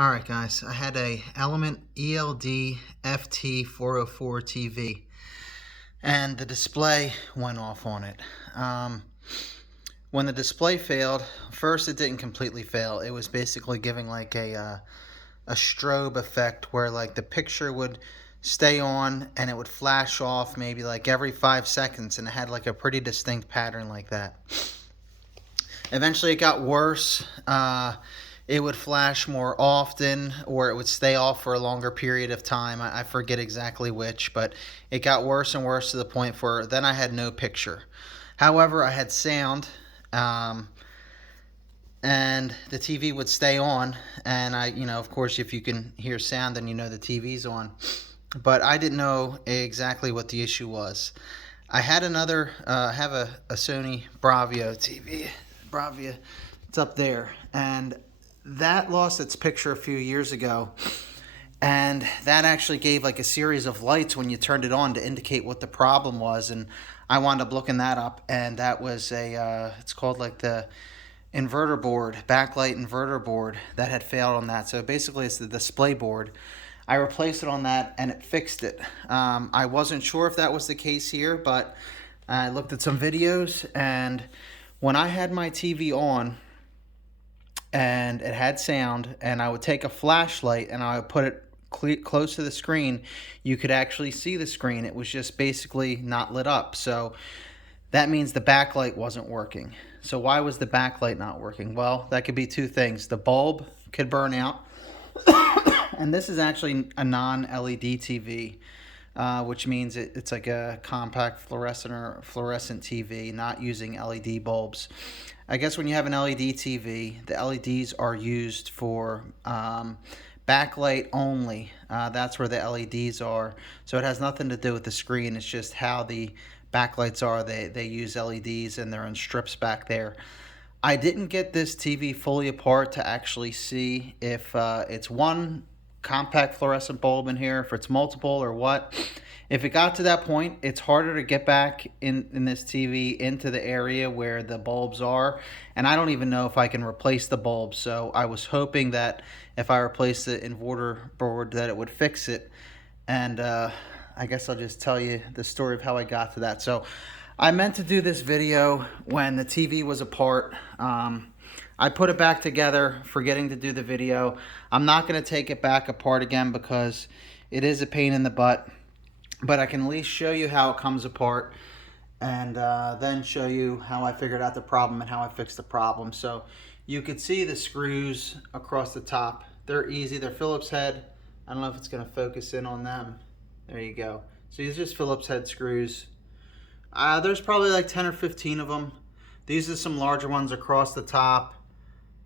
Alright guys, I had a Element ELDFT404 TV and the display went off on it. When the display failed, first it didn't completely fail. It was basically giving like a strobe effect where like the picture would stay on and it would flash off maybe like every 5 seconds, and it had like a pretty distinct pattern like that. Eventually it got worse. It would flash more often, or it would stay off for a longer period of time. I forget exactly which, but it got worse and worse to the point where then I had no picture. However, I had sound, and the TV would stay on, and of course, if you can hear sound, then you know the TV's on. But I didn't know exactly what the issue was. I had have a Sony Bravia TV. Bravia, it's up there, and that lost its picture a few years ago, and that actually gave like a series of lights when you turned it on to indicate what the problem was. And I wound up looking that up, and that was it's called like the inverter board, backlight inverter board, that had failed on that. So basically it's the display board. I replaced it on that and it fixed it. I wasn't sure if that was the case here, but I looked at some videos, and when I had my TV on and it had sound, and I would take a flashlight and I would put it close to the screen, you could actually see the screen. It was just basically not lit up. So that means the backlight wasn't working. So why was the backlight not working? Well, that could be two things. The bulb could burn out, and this is actually a non-LED TV, which means it's like a compact fluorescent TV, not using LED bulbs. I guess when you have an LED TV, the LEDs are used for backlight only. That's where the LEDs are. So it has nothing to do with the screen. It's just how the backlights are. They use LEDs, and they're in strips back there. I didn't get this TV fully apart to actually see if it's one compact fluorescent bulb in here, if it's multiple or what. If it got to that point, it's harder to get back in this TV into the area where the bulbs are, and I don't even know if I can replace the bulbs. So I was hoping that if I replaced the inverter board that it would fix it. And I guess I'll just tell you the story of how I got to that. So I meant to do this video when the TV was apart. I put it back together, forgetting to do the video. I'm not going to take it back apart again because it is a pain in the butt. But I can at least show you how it comes apart, and then show you how I figured out the problem and how I fixed the problem. So you could see the screws across the top. They're easy. They're Phillips head. I don't know if it's going to focus in on them. There you go. So these are just Phillips head screws. There's probably like 10 or 15 of them. These are some larger ones across the top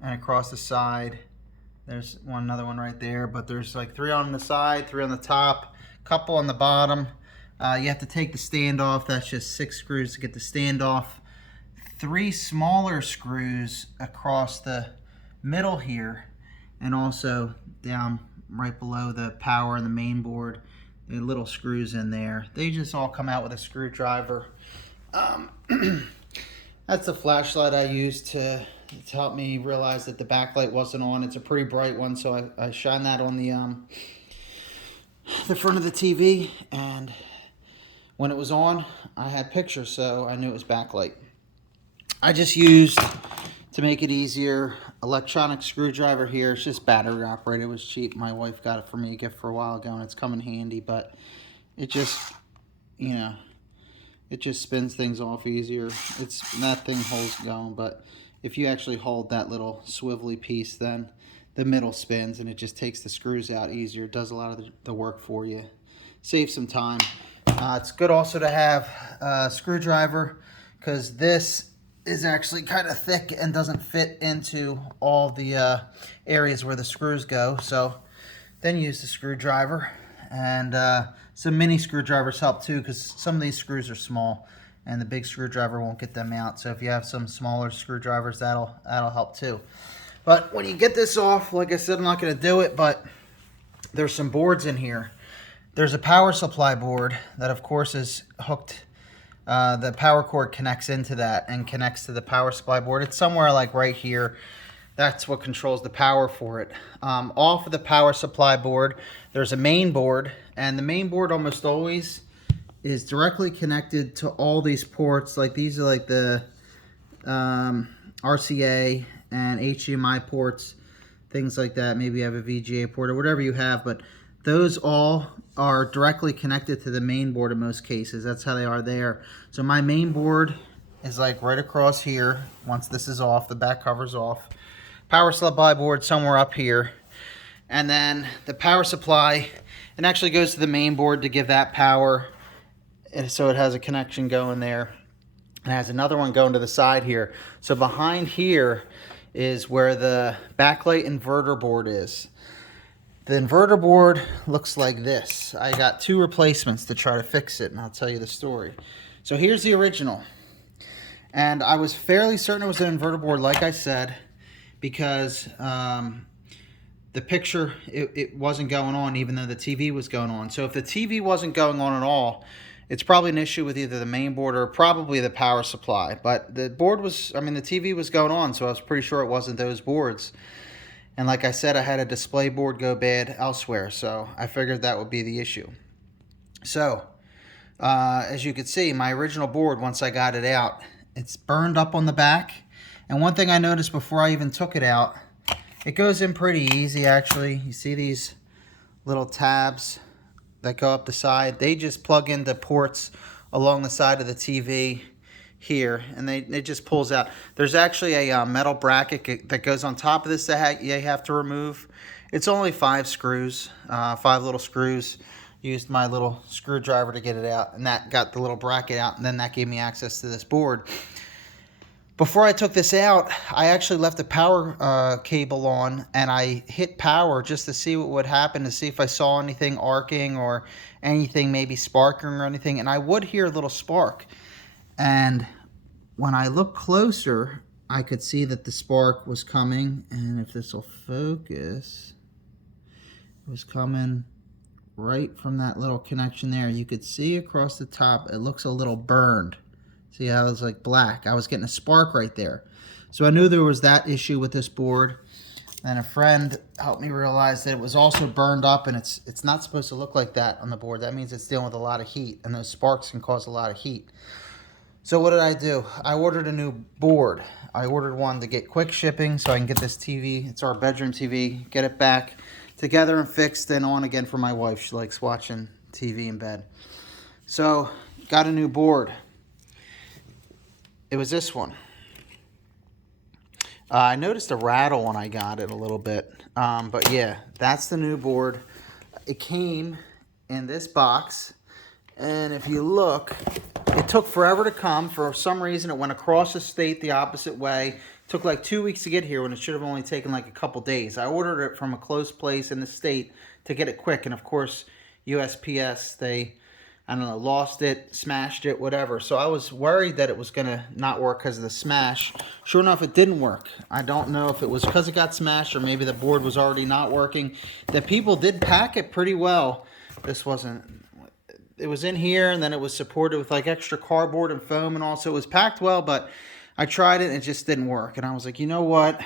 and across the side. There's another one right there, but there's like 3 on the side, 3 on the top, couple on the bottom. You have to take the stand off. That's just 6 screws to get the stand off. 3 smaller screws across the middle here, and also down right below the power and the main board. The little screws in there. They just all come out with a screwdriver. That's the flashlight I used to help me realize that the backlight wasn't on. It's a pretty bright one, so I shine that on the front of the TV, and when it was on, I had pictures, so I knew it was backlight. I just used, to make it easier, electronic screwdriver here. It's just battery operated. It was cheap. My wife got it for me, a gift for a while ago, and it's come in handy, but it just, it just spins things off easier. That thing holds going, but if you actually hold that little swivelly piece, then the middle spins and it just takes the screws out easier. It does a lot of the work for you. Saves some time. It's good also to have a screwdriver, because this is actually kind of thick and doesn't fit into all the areas where the screws go. So then use the screwdriver, and some mini screwdrivers help too, because some of these screws are small and the big screwdriver won't get them out. So if you have some smaller screwdrivers, that'll help too. But when you get this off, like I said, I'm not going to do it, but there's some boards in here. There's a power supply board that, of course, is hooked. The power cord connects into that and connects to the power supply board. It's somewhere like right here. That's what controls the power for it. Off of the power supply board, there's a main board, and the main board almost always is directly connected to all these ports. Like these are like the RCA and HDMI ports, things like that. Maybe you have a VGA port or whatever you have, but those all are directly connected to the main board in most cases. That's how they are there. So my main board is like right across here. Once this is off, the back cover's off. Power supply board somewhere up here. And then the power supply, it actually goes to the main board to give that power. And so it has a connection going there. It has another one going to the side here. So behind here is where the backlight inverter board is. The inverter board looks like this. I got 2 replacements to try to fix it, and I'll tell you the story. So here's the original. And I was fairly certain it was an inverter board, like I said, because the picture, it wasn't going on even though the TV was going on. So if the TV wasn't going on at all, it's probably an issue with either the main board or probably the power supply. But the board was, I mean, the TV was going on, so I was pretty sure it wasn't those boards. And like I said, I had a display board go bad elsewhere, so I figured that would be the issue. So, as you can see, my original board, once I got it out, it's burned up on the back. And one thing I noticed before I even took it out, it goes in pretty easy actually. You see these little tabs that go up the side? They just plug into ports along the side of the TV here, and it just pulls out. There's actually a metal bracket that goes on top of this that you have to remove. It's only 5 screws, 5 little screws. Used my little screwdriver to get it out, and that got the little bracket out, and then that gave me access to this board. Before I took this out, I actually left the power cable on, and I hit power just to see what would happen, to see if I saw anything arcing or anything maybe sparking or anything, and I would hear a little spark. And when I looked closer, I could see that the spark was coming, and if this will focus, it was coming right from that little connection there. You could see across the top, it looks a little burned. See how it's like black? I was getting a spark right there. So I knew there was that issue with this board. And a friend helped me realize that it was also burned up, and it's not supposed to look like that on the board. That means it's dealing with a lot of heat, and those sparks can cause a lot of heat. So what did I do? I ordered a new board. I ordered one to get quick shipping so I can get this TV. It's our bedroom TV. Get it back together and fixed and on again for my wife. She likes watching TV in bed. So got a new board. It was this one. I noticed a rattle when I got it a little bit. But yeah, that's the new board. It came in this box. And if you look, it took forever to come. For some reason, it went across the state the opposite way. It took like 2 weeks to get here when it should have only taken like a couple days. I ordered it from a close place in the state to get it quick. And of course, USPS, they, I don't know, lost it, smashed it, whatever. So I was worried that it was going to not work because of the smash. Sure enough, it didn't work. I don't know if it was because it got smashed or maybe the board was already not working. The people did pack it pretty well. This wasn't... It was in here, and then it was supported with like extra cardboard and foam and all. So it was packed well, but I tried it and it just didn't work. And I was like, you know what?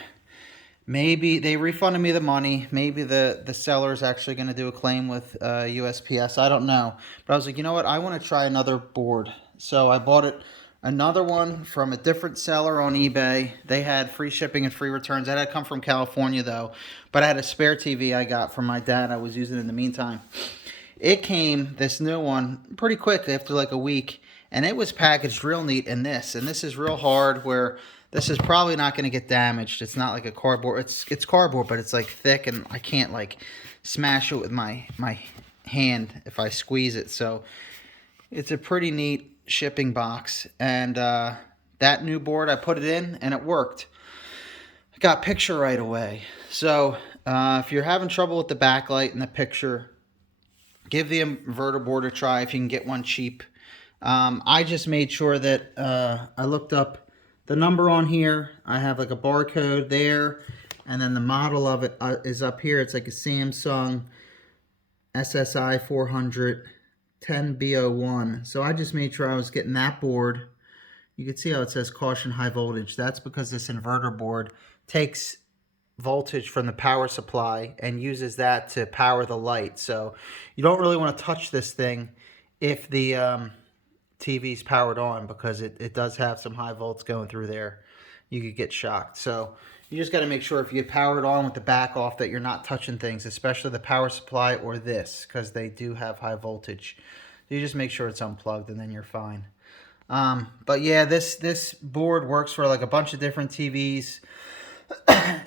Maybe they refunded me the money. Maybe the seller is actually going to do a claim with USPS. I don't know. But I was like, you know what? I want to try another board. So I bought another one from a different seller on eBay. They had free shipping and free returns. That had come from California, though. But I had a spare TV I got from my dad. I was using it in the meantime. It came, this new one, pretty quick after like a week, and it was packaged real neat in this. And this is real hard, where this is probably not going to get damaged. It's not like a cardboard. It's cardboard, but it's like thick, and I can't like smash it with my hand if I squeeze it. So it's a pretty neat shipping box. And that new board, I put it in, and it worked. I got picture right away. So if you're having trouble with the backlight and the picture, give the inverter board a try if you can get one cheap. I just made sure that I looked up the number on here. I have like a barcode there, and then the model of it is up here. It's like a Samsung SSI 400 10B01. So I just made sure I was getting that board. You can see how it says caution high voltage. That's because this inverter board takes voltage from the power supply and uses that to power the light. So you don't really want to touch this thing if the TV's powered on, because it does have some high volts going through there. You could get shocked. So you just got to make sure if you power it on with the back off that you're not touching things, especially the power supply or this, because they do have high voltage. You just make sure it's unplugged and then you're fine. But yeah, this board works for like a bunch of different TVs.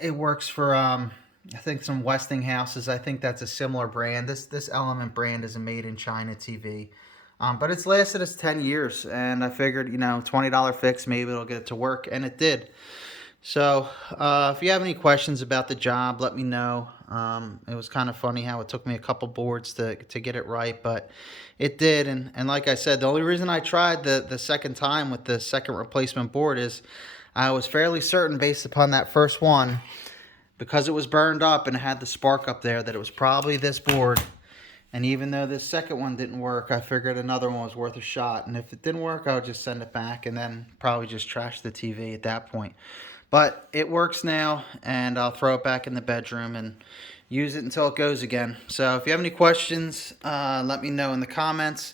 It works for I think some Westinghouses. I think that's a similar brand. This Element brand is a made in China TV. But it's lasted us 10 years, and I figured, you know, $20 fix, maybe it'll get it to work, and it did. So if you have any questions about the job, let me know. It was kind of funny how it took me a couple boards to get it right, but it did. And like I said, the only reason I tried the second time with the second replacement board is I was fairly certain, based upon that first one, because it was burned up and it had the spark up there, that it was probably this board. And even though this second one didn't work, I figured another one was worth a shot. And if it didn't work, I would just send it back and then probably just trash the TV at that point. But it works now, and I'll throw it back in the bedroom and use it until it goes again. So if you have any questions, let me know in the comments.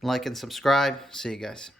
Like and subscribe. See you guys.